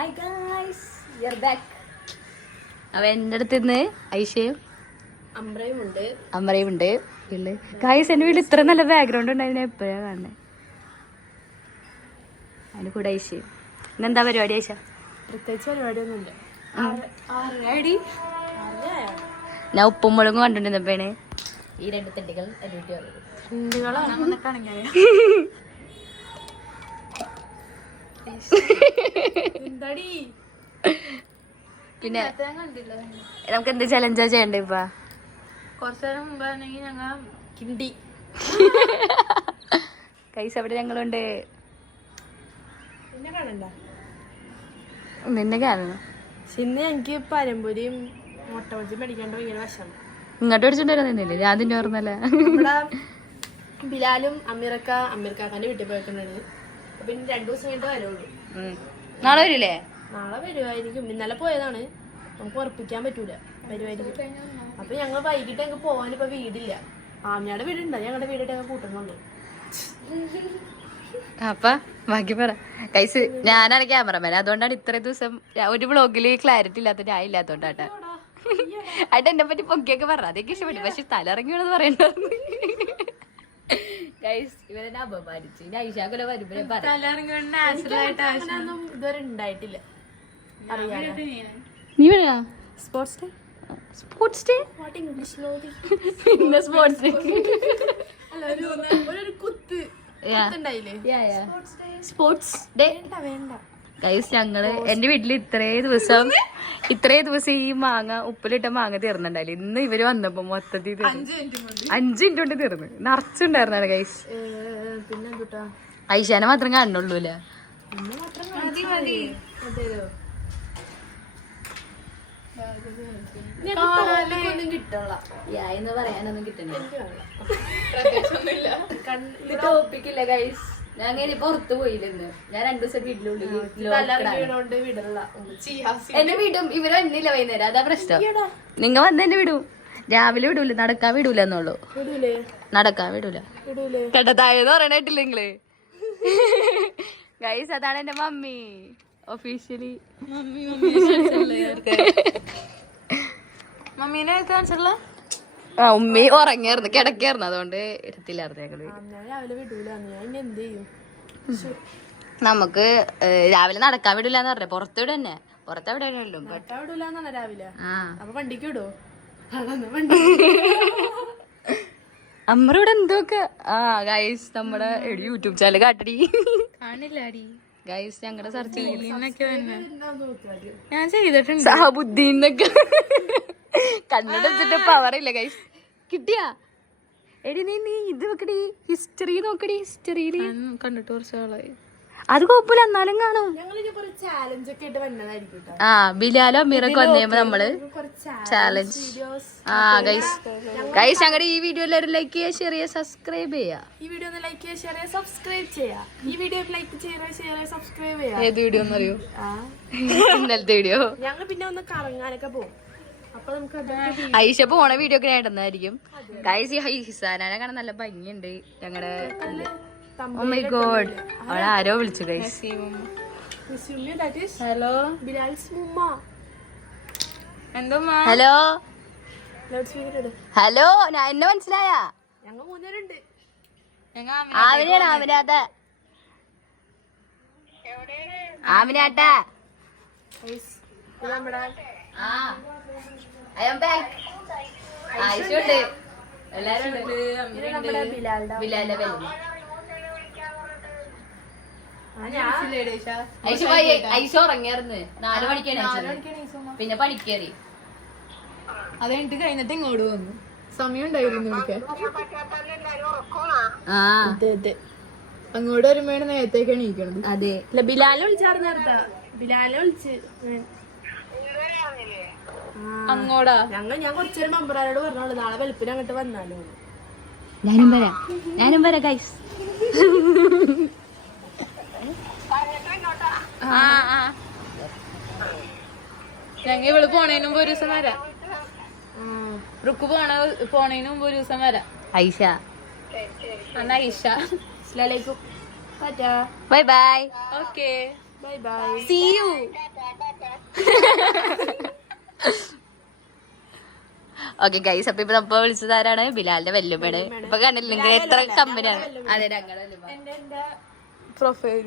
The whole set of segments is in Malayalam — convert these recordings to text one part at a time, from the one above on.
Hi guys, we are back. അവ എൻ്റെ അടുത്ത് നിന്ന് ഐഷയും അമ്രയും ഉണ്ട് വീട്ടില്. ഗായ്സ്, എൻ്റെ വീട്ടിൽ ഇത്ര നല്ല ബാക്ക്ഗ്രൗണ്ട് ഉണ്ടായിരുന്നു എപ്പോഴാ കാണുന്നത്. അതിന് കൂടെ ഐഷയും. ഇന്നെന്താ പരിപാടി ഐഷ? പ്രത്യേകിച്ച് പരിപാടിയൊന്നുമില്ല. ഞാൻ ഉപ്പും മുളകും കണ്ടിട്ടുണ്ടപ്പോഴാണ് ഈ രണ്ട് തെണ്ടികൾ പിന്നെ നമുക്ക് എന്ത് ചലഞ്ചാ ചെയ്യണ്ടേ ഇപ്പൊ? കുറച്ചു നേരം മുമ്പാണെങ്കിൽ ഞങ്ങൾ കിണ്ടി കൈസ് അവിടെ ഞങ്ങളുണ്ട്. പിന്നെ കാണണ്ട നിന്നെ കാണണം. ഇന്ന് ഞങ്ങക്ക് പരമ്പരയും മുട്ട വച്ച് മേടിക്കാണ്ട് ഭയങ്കര വശം. ഇങ്ങോട്ട് മേടിച്ചോണ്ടിരുന്നില്ലേ? ഞാൻ അതിന്റെ ഓർമ്മല്ല. ഇവിടെ ബിലാലും അമീർക്കാക്കാന്റെ വീട്ടിൽ പോയിട്ടുണ്ടായിരുന്നു. പിന്നെ 2 ദിവസം കഴിഞ്ഞിട്ട് വരുള്ളൂ. നാളെ വരില്ലേ? നാളെ വരുമായിരിക്കും. ഇന്നലെ പോയതാണ്, നമുക്ക് ഉറപ്പിക്കാൻ പറ്റൂല വരുമായിരിക്കും. അപ്പൊ ഞങ്ങൾ വൈകിട്ട് ഞങ്ങൾക്ക് പോകാൻ ഇപ്പൊ വീടില്ല. ആമിയുടെ വീടുണ്ട്, ഞങ്ങളുടെ വീടായിട്ട് ഞങ്ങൾ കൂട്ടുന്നുണ്ട്. അപ്പൊ ബാക്കി പറ കൈസ്. ഞാനാണ് ക്യാമറമാൻ, അതുകൊണ്ടാണ് ഇത്രയും ദിവസം ഒരു വ്ളോഗില് ക്ലാരിറ്റി ഇല്ലാത്ത ഞാൻ ഇല്ലാത്തോണ്ടാട്ടാ. ആയിട്ട് എന്നെ പറ്റി പൊക്കിയൊക്കെ പറഞ്ഞ അതൊക്കെ ഇഷ്ടപ്പെട്ടു. പക്ഷെ തലയിറങ്ങി വേണമെന്ന് പറയണ്ടായിരുന്നു. ഗൈസ്, ഇവരെന്നെ അപമാനിച്ചു. ഇനി ഐഷാക്കുല വരുമ്പോ ഇതുവരെ ഉണ്ടായിട്ടില്ല. നീ പറയാ സ്പോർട്സ് ഡേ പിന്നെ sports day sports day. Guys, ഞങ്ങള് എന്റെ വീട്ടില് ഇത്രയും ദിവസം ഈ മാങ്ങ ഉപ്പിലിട്ട മാങ്ങ തീർന്നുണ്ടായില്ല. ഇന്ന് ഇവര് വന്നപ്പോ മൊത്തത്തിൽ 5 മിനിറ്റ് കൊണ്ട് തീർന്നു. നിറച്ചുണ്ടായിരുന്നാണ് ഗൈസ്. ഐഷാനെ മാത്രം കാണുള്ളൂല്ലേ? പറയാനൊന്നും കിട്ടണില്ല. ടോപ്പിക്കില്ല ഗൈസ്. ഞാൻ പുറത്തു പോയില്ലെന്ന്. ഞാൻ 2 ദിവസം വീട്ടിലുള്ളിൽ എന്നെ വിടും. ഇവര് വന്നില്ല വൈകുന്നേരം, അതാ പ്രശ്നം. നിങ്ങ വന്ന് എന്നെ വിടും. രാവിലെ വിടൂല, നടക്കാൻ വിടൂല എന്നുള്ളൂ. നടക്കാൻ വിടൂല. കേട്ടോ, താഴെന്ന് പറയണായിട്ടില്ല നിങ്ങള്. ഗൈസ്, അതാണ് എന്റെ മമ്മി ഒഫീഷ്യലി. മമ്മീനെ കാണിച്ചല്ല. ഉമ്മി ഉറങ്ങിയായിരുന്നു, കിടക്കായിരുന്നു, അതുകൊണ്ട് എടുത്തില്ലായിരുന്നു ഞങ്ങള്. നമുക്ക് രാവിലെ നടക്കാൻ വിടില്ലാന്ന് പറഞ്ഞേ. പുറത്തുവിടെ തന്നെ, പുറത്തെവിടെ അമ്മ ഇവിടെ എന്തൊക്കെ. ഗൈസ്, നമ്മുടെ യൂട്യൂബ് ചാനൽ കാട്ടടി. കാണില്ലാടി ഗൈസ്, ഞങ്ങളുടെ സെർച്ച് ഞാൻ ചെയ്തിട്ടുണ്ട്. സഹബുദ്ദീനൊക്കെ കണ്ണട വെച്ചിട്ട് പവറില്ല ഗൈസ്. കിട്ടിയാ എടി നീ ഇത് നോക്കടി, ഹിസ്റ്ററി നോക്കടി. ഹിസ്റ്ററിയില് കണ്ടിട്ട് കുറച്ച് ആളായി. അത് കുഴപ്പമില്ല, എന്നാലും കാണും. ബിലാലോ അമീറൊക്കെ വന്നേമ്പോ നമ്മള് ചാലഞ്ച്. ഗൈസ്, ഞങ്ങളുടെ ഈ വീഡിയോ എല്ലാവരും ലൈക്ക് ചെയ്യുക, ഷെയർ ചെയ്യുക, സബ്സ്ക്രൈബ് ചെയ്യുക. ഏത് വീഡിയോ എന്നറിയോ? ഇന്നലത്തെ വീഡിയോ. ഞങ്ങൾ പിന്നെ ഒന്ന് കറങ്ങാനൊക്കെ പോകും. ഐഷ പോണ വീഡിയോ ഒക്കെ ആയിട്ടുണ്ടായിരിക്കും. ഗൈസ്, ഈ ഹിസാനെ കാണാൻ നല്ല ഭംഗിയുണ്ട്. ഞങ്ങളുടെ ഓ മൈ ഗോഡ്, അവളെ ആരോ വിളിച്ചു ഗൈസ്. ഹലോ ഹലോ ഹലോ, എന്നെ മനസ്സിലായ? ഞങ്ങൾ 3 പേരുണ്ട്. ആവിനാണ് ആവിനാത്ത ആവിനാട്ടാ. ആയിഷുണ്ട്, എല്ലാരും ഐഷ ഉറങ്ങിയായിരുന്നു. 4 മണിക്കാണ്. പിന്നെ പണിക്കേറി. അത് കഴിഞ്ഞിട്ട് ഇങ്ങോട്ട് വന്നു. സമയം ഉണ്ടായിരുന്നു. അങ്ങോട്ട് വരുമ്പോഴാണ് നേരത്തേക്ക് എണീക്കണത്. അതെ. അല്ല, ബിലാലെ വിളിച്ചാറ് നേരത്തെ. ബിലാലെ വിളിച്ച് അങ്ങോട്ടാ. ഞാൻ കുറച്ചൊരു മെമ്പറാരോട് പറഞ്ഞോളൂ, നാളെ വെളുപ്പിന് അങ്ങോട്ട് വന്നാലോ. ഞാനും വരാം ഗൈസ്. ഞങ്ങൾ ഇവള് പോണേന് മുമ്പ് ഒരു ദിവസം വരാം. റുക്ക് പോണേന് മുമ്പ് ഒരു ദിവസം വരാം. ഐഷ ഐഷ. അസ്സലാമു അലൈക്കും. Bye bye. Okay, bye bye. See you. Okay guys, അപ്പൊ ഇപ്പൊ നമ്മ വിളിച്ചത് ആരാണ്? ബിലാലിന്റെ വല്യമ്മയാണ്. ഇപ്പൊ കണ്ടില്ല നിങ്ങൾ എത്ര കമ്പനിയാണ്. അതെ, എന്റെ പ്രൊഫൈൽ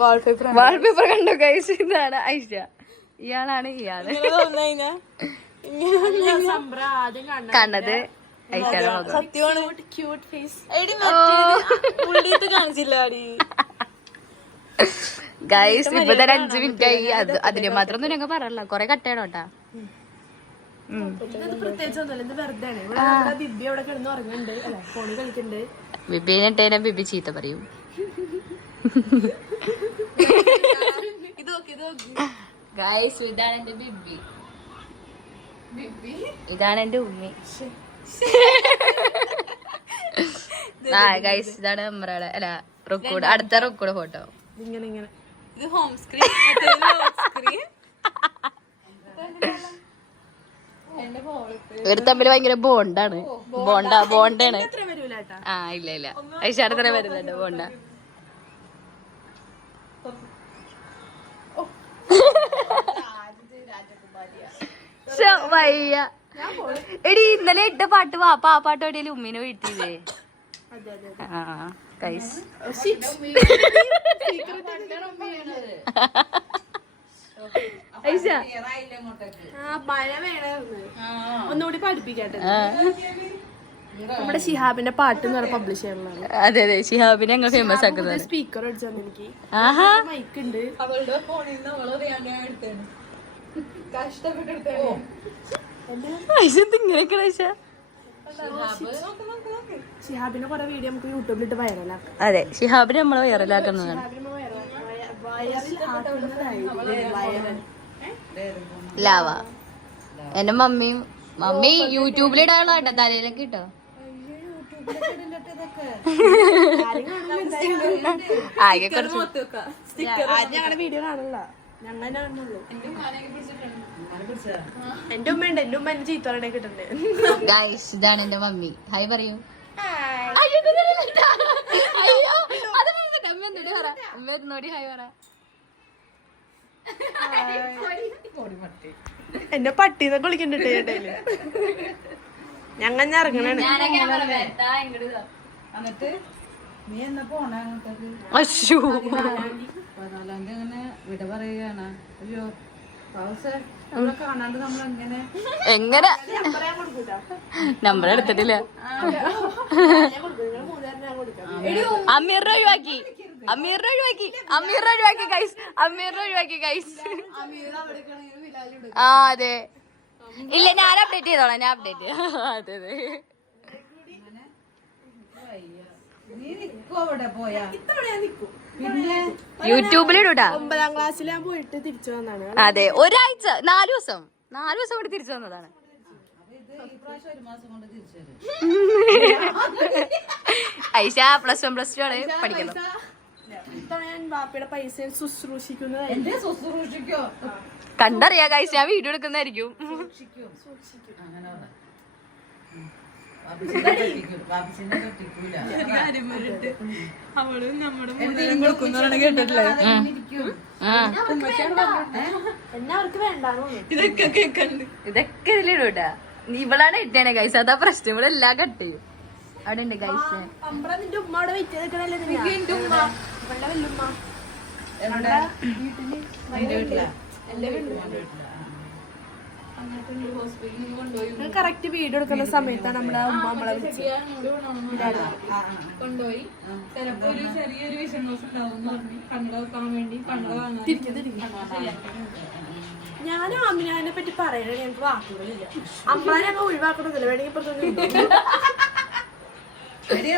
വാൾപേപ്പർ കണ്ടോ ഗൈസ്? ഇതാണ് ഐഷ, ഇയാളാണ് ഇയാള് കണ്ടത്. ഗൈസ് ഇപ്പൊ തന്നെ 5 മിനിറ്റ് ആയി. അതിന് മാത്രം ഒന്നും ഞങ്ങൾ പറയല്ല, കൊറേ കട്ടയണം കേട്ടാ. ബിബിനെ ഇട്ടേനെ ബിബി ചീത്ത പറയും. ഗൈസ് ഇതാണ് എന്റെ ബിബി, ഇതാണ് എന്റെ ഉമ്മി. ആ ഗൈസ് ഇതാണ് നമ്മുടെ അല്ല റെക്കോർഡ്, അടുത്ത റെക്കോർഡ് ഫോട്ടോ. ഇങ്ങനെ ഇങ്ങനെ ഇത് ഹോം സ്ക്രീൻ. ഇവര് തമ്മിൽ ഭയങ്കര ബോണ്ടാണ്. ബോണ്ടാണ്. ആ ഇല്ല ഇല്ല, ഐഷാടെ തന്നെ വരുന്നുണ്ട് ബോണ്ട. വയ്യ എടി, ഇന്നലെ ഇട്ട പാട്ട് വാപ്പ ആ പാട്ട് എവിടെയും ഉമ്മീനെ വീഴ്ത്തിയതേ. ആ ഗൈസ് ഒന്നുകൂടി പഠിപ്പിക്കട്ടെ. നമ്മുടെ ഷിഹാബിന്റെ പാട്ട് എന്ന് പറഞ്ഞ പബ്ലിഷ് ചെയ്യാനുള്ളതാണ്. അതെ അതെ, ഷിഹാബിനെ ഞങ്ങൾ ഫേമസ് ആക്കുന്നത്. സ്പീക്കർ അടിച്ചു തന്നെ എനിക്ക് മൈക്ക് ഉണ്ട്. അവളുടെ ഫോണിൽ നിന്ന് അവള് എടുത്തേണ്, കഷ്ടപ്പെട്ടെടുത്തേ. ഇങ്ങനെയൊക്കെ ഷിഹാബിന്റെ കുറെ വീഡിയോ നമുക്ക് യൂട്യൂബിലിട്ട് വൈറലാക്കാം. അതെ, ഷിഹാബിനെ നമ്മള് വൈറലാക്കുന്നതാണ്. ലാവ എന്റെ മമ്മി യൂട്യൂബിലിടാനുള്ള കേട്ടോ, തലയിലൊക്കെ ഇട്ടോ. ആകെ കുറച്ച് ഞങ്ങളുടെ വീഡിയോ കാണില്ല, ഞങ്ങൾ കാണുന്നുള്ളൂ. എന്റെ ഉമ്മ ഉണ്ട്, എന്റെ ഉമ്മ എന്നെ ചീത്ത പറയണേ കിട്ടണ്ടേ. ഗൈസ് ഇതാണ് എന്റെ മമ്മി. ഹായ് പറയൂ. എന്റെ പട്ടീന്നൊക്കെ വിളിക്കണ്ടിട്ട് ചേട്ടയില്. ഞങ്ങൾ ഇറങ്ങണേ. എന്നിട്ട് നീ എന്നാ പോണ അങ്ങോട്ടേക്ക്? അശ്ശൂ, 14 അങ്ങനെ വിട പറയുകയാണ്. അയ്യോ ഇവിടെ കാണാണ്ട് നമ്മൾ എങ്ങനെ നമ്പർ എടുത്തിട്ടില്ല. അമീറിനെ ഒഴിവാക്കി ഗൈസ്. ആ അതെ, ഇല്ല ഞാൻ അപ്ഡേറ്റ് ചെയ്തോളാം, ഞാൻ അപ്ഡേറ്റ് അതെ അതെ. നീ നിക്കോ അവിടെ പോയാ? പിന്നെ യൂട്യൂബിലിടൂട്ടാ. 9ാം ക്ലാസ്സിൽ ഞാൻ പോയിട്ട് തിരിച്ചു വന്നാണ്. അതെ, ഒരാഴ്ച 4 ദിവസം കൂടി തിരിച്ചു വന്നതാണ്. ഐഷ +1 +2 ആണ് പഠിക്കുന്നത്. ഞാൻ ബാപ്പയുടെ പൈസ ശുശ്രൂഷിക്കുന്നത്. കണ്ടറിയാ ഗൈസ്, ഞാൻ വീഡിയോ എടുക്കുന്നതായിരിക്കും. അവളും നമ്മുടെ കേട്ടിട്ടില്ലേ? എന്നെ അവർക്ക് വേണ്ടാന്ന്. ഇതൊക്കെ കേക്കണ്ട്. ഇതൊക്കെ ഇതിലിടൂട്ടാ. ഇവളാണ് ഇട്ടേനെ ഗൈസ്, അതാ പ്രശ്നം. ഇവിടെ എല്ലാം കട്ട് ചെയ്യും. അവിടെ ഉണ്ട് ഗൈസ്. നിന്റെ ഉമ്മ അവിടെ വെയിറ്റ് ചെയ്തല്ലേ? കറക്റ്റ് വീഡിയോ എടുക്കുന്ന സമയത്താണ് നമ്മുടെ ഉമ്മ നമ്മളെ കൊണ്ടുപോയി. ചിലപ്പോ ഒരു ചെറിയൊരു വിഷമോസം ഉണ്ടാവും കണ്ടോക്കാൻ വേണ്ടി ഞാനും അമ്മിനെ പറ്റി പറയണേ, ഞങ്ങൾക്ക് വാക്കുകളില്ല. അമ്മാനെ ഞങ്ങൾ ഒഴിവാക്കണമെന്നില്ല, വേണമെങ്കിൽ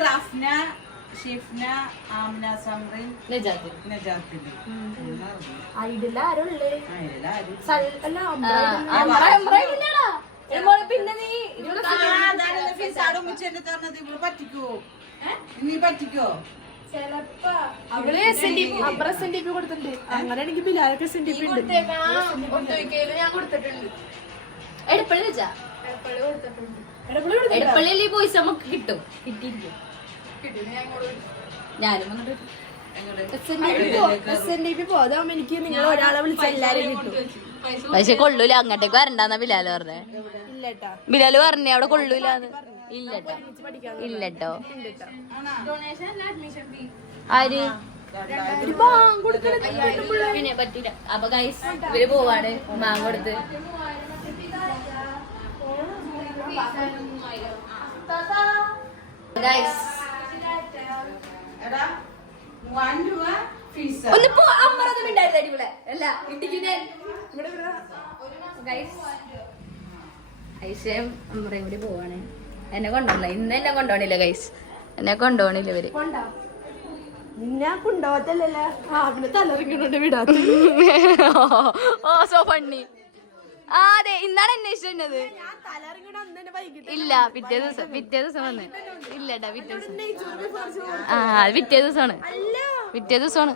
റഫ്ന, ഷിഫ്ന, ആമിന, സമറിൻ, നജാത്തിൽ. ഐഡില്ല ആരുള്ളേ? പിന്നെ നീ പറ്റിക്കോ? നീ പറ്റിക്കോ? അവള് SNDP കൊടുത്തിട്ടുണ്ട്. അങ്ങനെയാണെങ്കിൽ ബിലാലൊക്കെ SNDP ഉണ്ട്. ഞാൻ കൊടുത്തിട്ടുണ്ട്. എടപ്പള്ളിയിൽ ഈ പൈസ നമുക്ക് കിട്ടും, കിട്ടിയിരിക്കും. ഞാനും SNDP പോതാവുമ്പോ എനിക്ക് നിങ്ങൾ ഒരാളെ വിളിച്ച എല്ലാരും കിട്ടും. പക്ഷെ കൊള്ളൂല, അങ്ങോട്ടേക്ക് വരണ്ടെന്നാ ബിലാല് പറഞ്ഞേ. ഇല്ല, ഇല്ല കേട്ടാ. ബിലാല് പറഞ്ഞേ അവിടെ കൊള്ളൂലെന്ന്. ഇല്ലട്ടോ ഇല്ലട്ടോ. ആര് പറ്റൂല. അപ്പൊ ഗൈസ് ഇവര് പോവാണ് മാങ്ങ കൊടുത്ത്. ഒന്നിപ്പോ അമ്മറൊന്നും ഉണ്ടായിരുന്നു അടിപൊളി അല്ല ഇട്ടിക്കാൻ ഐശയും അമ്മറയും കൂടി പോവാണ്. എന്നെ കൊണ്ടോണില്ല ഇന്ന്, എന്നെ കൊണ്ടോണില്ല ഗൈസ്, എന്നെ കൊണ്ടോണില്ല ഇവര്. നിന്നെ കൊണ്ടോത്തല്ലല്ലോ പിന്നെ തലറിങ്ങോണ്ട് വിടാത്ത. ഓ സോ ഫണ്ണി. ആ അതെ ഇന്നാണ് അന്വേഷിച്ചത്. ഇല്ല പിറ്റേ ദിവസം വന്ന്. ഇല്ലട്ടാ പിറ്റേ ദിവസം. ആ അത് പിറ്റേ ദിവസമാണ്.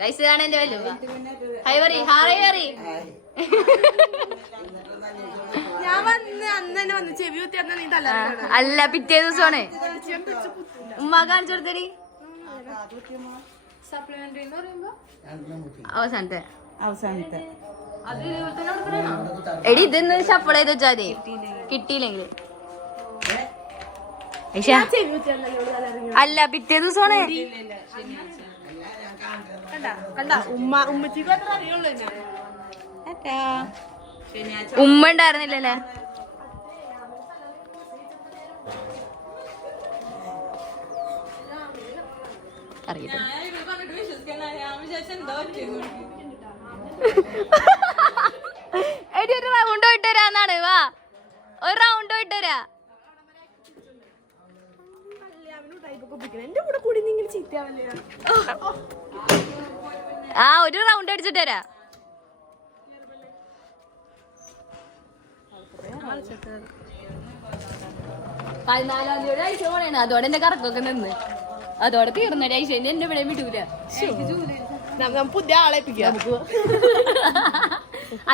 ഗൈസ് ഇതാണ് എന്റെ വല്ലുപ്പ. ഹൈ പറ ഹായ് പറ. ഞാൻ വന്ന് അന്ന് തന്നെ വന്ന് ചെവി കുത്തി അന്ന് നീ തല അല്ല പിറ്റേ ദിവസമാണ്. ഉമ്മ കാണിച്ചു കൊടുത്തടി സപ്ലിമെന്ററി എന്ന് പറയുമ്പോ അവസാനത്തെ എടി ഇതൊന്ന് ഷഫിൾ ചെയ്ത് വെച്ചാ മതി കിട്ടിയില്ലെങ്കിൽ. ചെവി കുത്തി അല്ല പിറ്റേ ദിവസമാണ്. കണ്ട ഉമ്മച്ചിക്ക് അത്ര അറിയുള്ളൂ. ഉമ്മ ഉണ്ടായിരുന്നില്ലല്ലേ. അറിയില്ല. എടി ഒരു റൗണ്ട് പോയിട്ട് വരാന്നാണ്. വാ ഒരു റൗണ്ട് പോയിട്ട് വരാ. എന്റെ കൂടെ കൂടി നിങ്ങൾ ചീത്തയാവല്ലേ. ആ ഒരു റൗണ്ട് അടിച്ചിട്ട് വരാ. 14-ാം തീയതി ഐശ പോണേണ്. അതോടെ എന്റെ കറക്കൊക്കെ നിന്ന് അതോടെ തീർന്നടി. ഐശ എന്നെ ഇവിടെ വിടൂല. പുതിയ ആളെ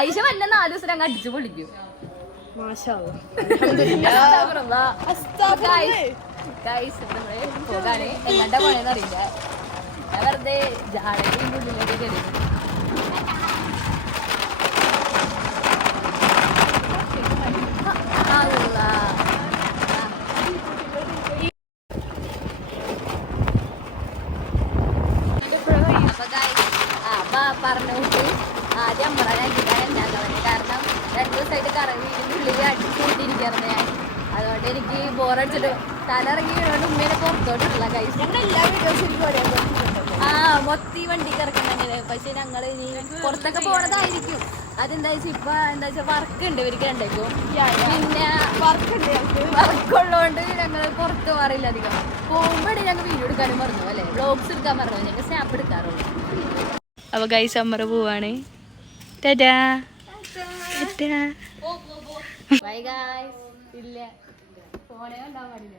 ഐശ വല്ല 4 ദിവസം അങ്ങ് അടിച്ചു പൊളിക്കും. പോകാന് എങ്ങാണ്ടാ പോണേന്ന് അറിയില്ല. വെറുതെ ജാടയും ഉള്ളിലേക്ക് കയറി. പറഞ്ഞോട്ട് ആദ്യം അമ്മറാനാക്കിയിട്ടാണ് ഉണ്ടാക്കാൻ. കാരണം 2 ദിവസമായിട്ട് വീടിൻ്റെ ഉള്ളിൽ അടിച്ചുകൊണ്ടിരിക്കുകയായിരുന്നു ഞാൻ. അതുകൊണ്ട് എനിക്ക് ബോറടിച്ചിട്ട് തലയിറങ്ങി വീണോണ്ട് ഉമ്മേനെ പുറത്തോട്ടില്ല കഴിച്ചു. ആ മൊത്തി വണ്ടി കിടക്കുന്നുണ്ട്. പക്ഷെ ഞങ്ങൾ ഇനി പുറത്തൊക്കെ പോണതായിരിക്കും. അതെന്താ വെച്ചാൽ ഇപ്പൊ എന്താ വെച്ചാൽ വർക്ക് ഉണ്ട് ഇവർക്ക് രണ്ടേക്കും. പിന്നെ വർക്കുള്ളതുകൊണ്ട് ഞങ്ങൾ പുറത്ത് മാറില്ല അധികം. പോകുമ്പോഴേ ഞങ്ങൾ വീഡിയോ എടുക്കാനും പറഞ്ഞു അല്ലെ, വ്ളോഗ്സ് എടുക്കാൻ പറഞ്ഞു. ഞങ്ങൾ സ്നാപ്പ് എടുക്കാറുള്ളൂ. അപ്പൊ ഗൈസ് അമ്മറ പോവാണ്. Bye guys. ഇല്ല ഫോണേ ഉണ്ടാവാൻ പാടില്ല.